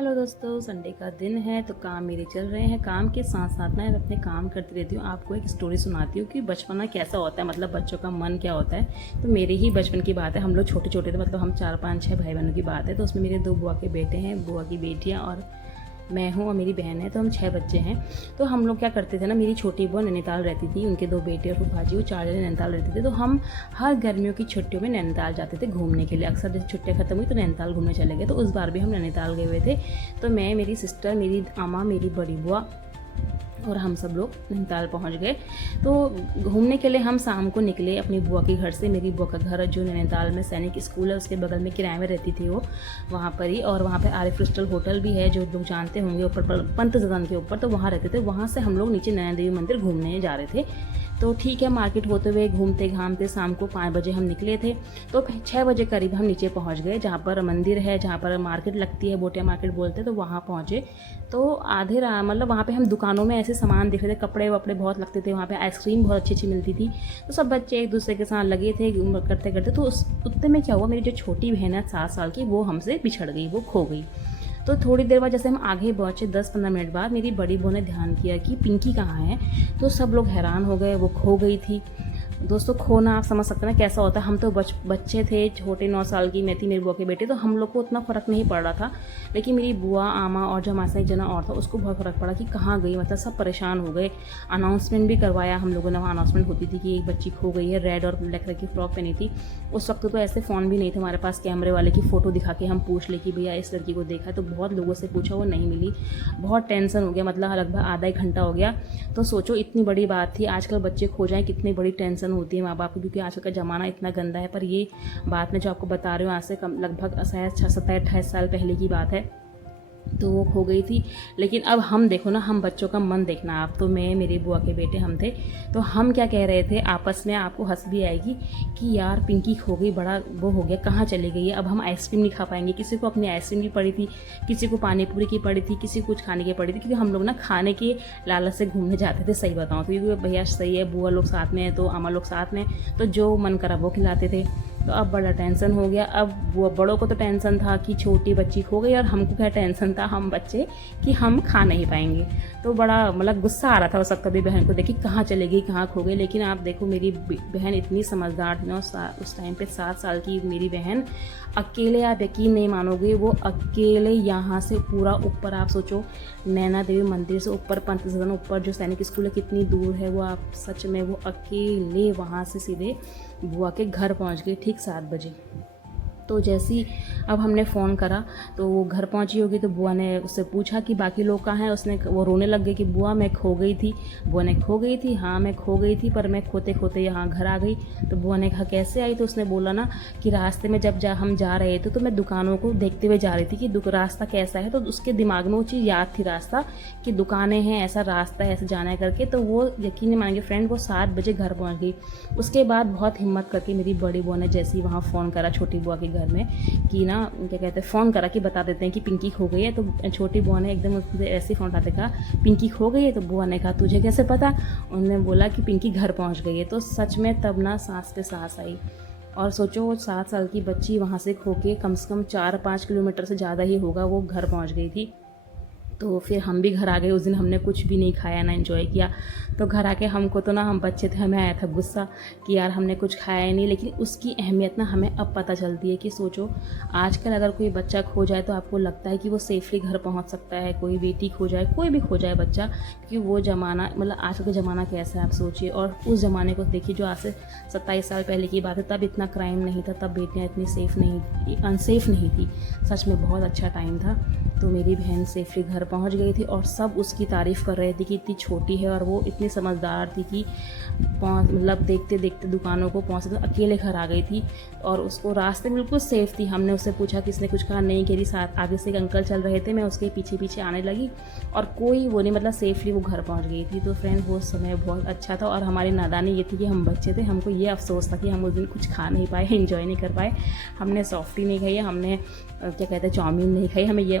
Hello दोस्तों, Sunday का दिन है तो काम मेरे चल रहे हैं। काम के साथ साथ मैं अपने काम करती रहती हूँ। आपको एक स्टोरी सुनाती हूँ कि बचपना कैसा होता है, मतलब बच्चों का मन क्या होता है। तो मेरे ही बचपन की बात है। हम लोग छोटे छोटे थे, मतलब हम 4-5-6 भाई बहनों की बात है। तो उसमें मेरे 2 बुआ के बेटे हैं, बुआ की बेटियाँ और मैं हूँ और मेरी बहन है। तो हम 6 बच्चे हैं। तो हम लोग क्या करते थे ना, मेरी छोटी बुआ नैनीताल रहती थी, उनके 2 बेटे और फूफाजी, वो 4 जने नैनीताल रहते थे। तो हम हर गर्मियों की छुट्टियों में नैनीताल जाते थे घूमने के लिए। अक्सर जैसे छुट्टियाँ खत्म हुई तो नैनीताल घूमने चले गए। तो उस बार भी हम नैनीताल गए हुए थे। तो मैं, मेरी सिस्टर, मेरी आमा, मेरी बड़ी बुआ और हम सब लोग नैनीताल पहुंच गए। तो घूमने के लिए हम शाम को निकले अपनी बुआ के घर से। मेरी बुआ का घर जो नैनीताल में सैनिक स्कूल है उसके बगल में किराए में रहती थी वो, वहाँ पर ही। और वहाँ पे आरिफ क्रिस्टल होटल भी है, जो लोग जानते होंगे, ऊपर पंत सदन के ऊपर। तो वहाँ रहते थे। वहाँ से हम लोग नीचे नैना देवी मंदिर घूमने जा रहे थे। तो ठीक है, मार्केट होते हुए घूमते घामते शाम को 5 बजे हम निकले थे। तो 6 बजे करीब हम नीचे पहुंच गए, जहाँ पर मंदिर है, जहाँ पर मार्केट लगती है, बोटिया मार्केट बोलते हैं। तो वहाँ पहुँचे। तो आधे मतलब वहाँ पे हम दुकानों में ऐसे सामान देख रहे थे, कपड़े वपड़े बहुत लगते थे वहाँ पे, आइसक्रीम बहुत अच्छी अच्छी मिलती थी। तो सब बच्चे एक दूसरे के साथ लगे थे करते करते। तो उस उतने में क्या हुआ, मेरी जो छोटी बहन है 7 साल की, वो हमसे बिछड़ गई, वो खो गई। तो थोड़ी देर बाद जैसे हम आगे पहुँचे, 10-15 मिनट बाद मेरी बड़ी बहू ने ध्यान किया कि पिंकी कहाँ है। तो सब लोग हैरान हो गए, वो खो गई थी। दोस्तों, खोना आप समझ सकते हैं कैसा होता है। हम तो बच्चे थे, छोटे 9 साल की मैं थी, मेरी बुआ के बेटे, तो हम लोग को उतना फ़र्क नहीं पड़ रहा था। लेकिन मेरी बुआ, आमा और जो हमारे साथ एक जना और था, उसको बहुत फ़र्क पड़ा कि कहाँ गई। मतलब सब परेशान हो गए। अनाउंसमेंट भी करवाया हम लोगों ने। वहाँ अनाउंसमेंट होती थी कि एक बच्ची खो गई है, रेड और ब्लैक कलर की फ्रॉक पहनी थी। उस वक्त तो ऐसे फ़ोन भी नहीं थे हमारे पास कैमरे वाले की फ़ोटो दिखा के हम पूछ ले कि भैया इस लड़की को देखा है। तो बहुत लोगों से पूछा, वो नहीं मिली। बहुत टेंशन हो गया, मतलब लगभग आधा 1 घंटा हो गया। तो सोचो, इतनी बड़ी बात थी। आजकल बच्चे खो जाएँ, कितनी बड़ी टेंशन होती है माँ बाप को, क्योंकि आजकल का ज़माना इतना गंदा है। पर ये बात मैं जो आपको बता रही हूँ, आज से कम लगभग शायद 27-28 साल पहले की बात है। तो वो खो गई थी। लेकिन अब हम देखो ना, हम बच्चों का मन देखना आप। तो मैं, मेरी बुआ के बेटे हम थे। तो हम क्या कह रहे थे आपस में, आपको हंस भी आएगी कि यार पिंकी खो गई, बड़ा वो हो गया, कहाँ चली गई है। अब हम आइसक्रीम नहीं खा पाएंगे। किसी को अपनी आइसक्रीम की पड़ी थी, किसी को पानी पूरी की पड़ी थी, किसी को कुछ खाने की पड़ी थी। क्योंकि हम लोग ना खाने के लालच से घूमने जाते थे, सही बताऊँ तो। क्योंकि भैया सही है, बुआ लोग साथ में है तो अम्मा लोग साथ में, तो जो मन करा वो खिलाते थे। तो अब बड़ा टेंशन हो गया। अब वो बड़ों को तो टेंशन था कि छोटी बच्ची खो गई, और हमको क्या टेंशन था, हम बच्चे, कि हम खा नहीं पाएंगे। तो बड़ा मतलब गुस्सा आ रहा था उस वक्त कभी बहन को देखी, कहाँ चले गई, कहाँ खो गई। लेकिन आप देखो, मेरी बहन इतनी समझदार थी ना उस टाइम पे। 7 साल की मेरी बहन अकेले, आप यकीन नहीं मानोगे, वो अकेले यहाँ से पूरा ऊपर, आप सोचो नैना देवी मंदिर से ऊपर, पंत सदन ऊपर जो सैनिक स्कूल है, कितनी दूर है वो, आप सच में, वो अकेले वहाँ से सीधे बुआ के घर पहुँच गई ठीक 7 बजे। तो जैसी अब हमने फ़ोन करा तो वो घर पहुंची होगी। तो बुआ ने उससे पूछा कि बाकी लोग कहाँ हैं। उसने, वो रोने लग गई कि बुआ मैं खो गई थी। बुआ ने, खो गई थी? हाँ मैं खो गई थी, पर मैं खोते खोते यहाँ घर आ गई। तो बुआ ने कहा कैसे आई? तो उसने बोला ना कि रास्ते में जब हम जा रहे थे तो मैं दुकानों को देखते हुए जा रही थी कि रास्ता कैसा है। तो उसके दिमाग में वो चीज़ याद थी, रास्ता, कि दुकानें हैं, ऐसा रास्ता है, ऐसे जाना है करके। तो वो यकीन नहीं मानेंगे फ्रेंड, वो 7 बजे घर पहुँच गई। उसके बाद बहुत हिम्मत करके मेरी बड़ी बुआ ने जैसे ही वहाँ फ़ोन करा छोटी बुआ के घर में कि ना, क्या कहते हैं, फ़ोन करा कि बता देते हैं कि पिंकी खो गई है। तो छोटी बुआ ने एकदम उससे ऐसे फ़ोन उठाते कहा पिंकी खो गई है। तो बुआ ने कहा तुझे कैसे पता? उन्होंने बोला कि पिंकी घर पहुंच गई है। तो सच में तब ना सांस पे सांस आई। और सोचो, वो 7 साल की बच्ची वहाँ से खो के कम से कम 4-5 किलोमीटर से ज़्यादा ही होगा, वो घर पहुँच गई थी। तो फिर हम भी घर आ गए। उस दिन हमने कुछ भी नहीं खाया, ना एंजॉय किया। तो घर आके हमको तो ना, हम बच्चे थे, हमें आया था गुस्सा कि यार हमने कुछ खाया ही नहीं। लेकिन उसकी अहमियत ना हमें अब पता चलती है कि सोचो, आजकल अगर कोई बच्चा खो जाए तो आपको लगता है कि वो सेफली घर पहुंच सकता है। कोई बेटी खो जाए, कोई भी खो जाए बच्चा, क्योंकि वो ज़माना, मतलब आजकल का ज़माना कैसा है आप सोचिए। और उस ज़माने को देखिए जो आज से 27 साल पहले की बात है। तब इतना क्राइम नहीं था, तब बेटियाँ इतनी अनसेफ नहीं थी। सच में बहुत अच्छा टाइम था। तो मेरी बहन सेफली घर पहुंच गई थी और सब उसकी तारीफ़ कर रहे थे कि इतनी छोटी है और वो इतनी समझदार थी कि मतलब देखते देखते दुकानों को पहुँचते तो अकेले घर आ गई थी। और उसको रास्ते में बिल्कुल सेफ़ थी। हमने उससे पूछा, किसने कुछ कहा नहीं, कह रही साथ आगे से एक अंकल चल रहे थे, मैं उसके पीछे पीछे आने लगी और कोई वो नहीं, मतलब सेफली वो घर पहुँच गई थी। तो फ्रेंड, वो समय बहुत अच्छा था। और हमारी नादानी ये थी कि हम बच्चे थे, हमको ये अफसोस था कि हम उस दिन कुछ खा नहीं पाए, एंजॉय नहीं कर पाए। हमने सॉफ्टी नहीं खाई, हमने क्या कहते हैं चाउमीन नहीं खाई, हमें ये